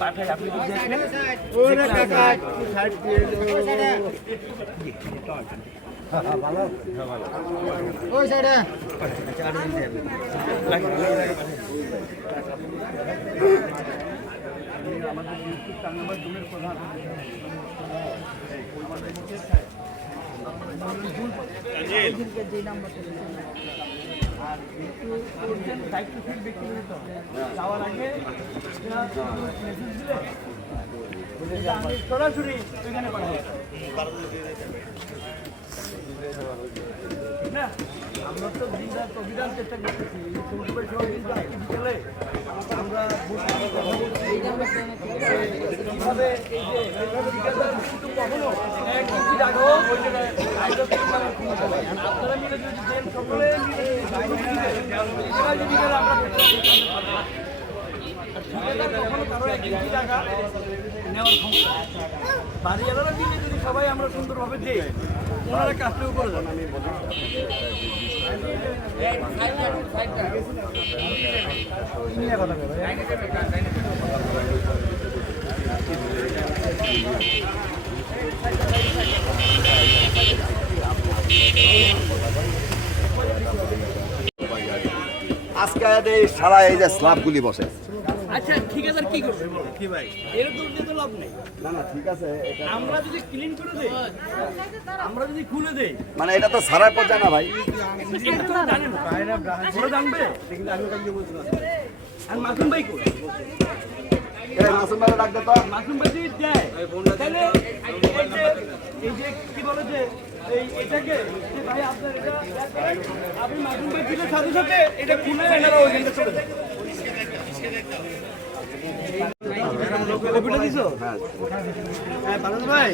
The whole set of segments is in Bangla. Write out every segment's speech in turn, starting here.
পাঠাই আপনি ভালো ওই সাইডে আমাদের ইউটিউব চ্যানেল জুমের প্রধান আর একটু ব্যক্তিগত যাওয়ার আগে মেসেজ দিলে আমি সরাসরি ওইখানে পাঠাবো না আমরা তো অভিযান চেষ্টা করতেছি বিকেলে আমরা কিভাবে এই যে কখনো আপনারা মিলে যদি দেন সকলে কখনো কারো একটি জায়গা নেওয়ার ক্ষমতা বাড়িওয়ালারা মিলে যদি সবাই আমরা সুন্দরভাবে দিই ওনারা কাজটাও করে যান আমি আজকে সারা এই যে স্ল্যাবগুলি বসে। আচ্ছা ঠিক আছে, কি করবে কি ভাই, এরকম তো লাভ নেই। না না ঠিক আছে, আমরা যদি ক্লিন করে দেই, আমরা যদি খুলে দেই, মানে এটা তো সারার পর যায় না ভাই। এটা তো জানেন ভাইরা বড় জানবে, কিন্তু আমি কাকে বলছি না। আর মাসুম ভাই কই? এই মাসুম ভাই ডাক দে তো। মাসুম ভাই যদি দেয় তাহলে এই যে কি বলে যে এটাকে যে ভাই আপনার এটা আপনি মাসুম ভাই দিলে সাথে সাথে এটা খুলে এনারা ওইখানে চলে যায়। হ্যাঁ পারভেজ ভাই,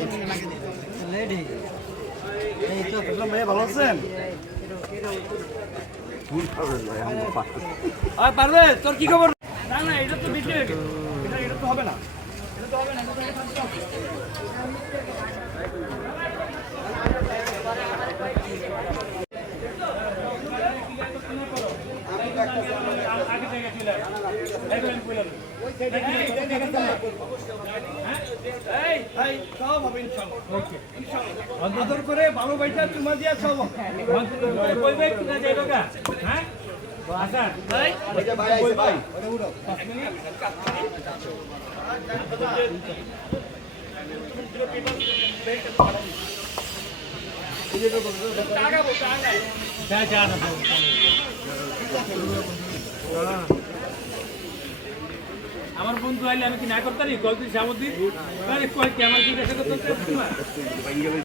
ভালো আছেন? পারভেজ তোর কি খবর? না না এটা তো বেশি এটা তো হবে না, এটা তো হবে না। আদর করে ভালো ভাইটা চুমা দিয়া সব আমার বন্ধু আইলে আমি কি না করতারি? গল্প সামুদ্রিক আমার কি দেখা করতে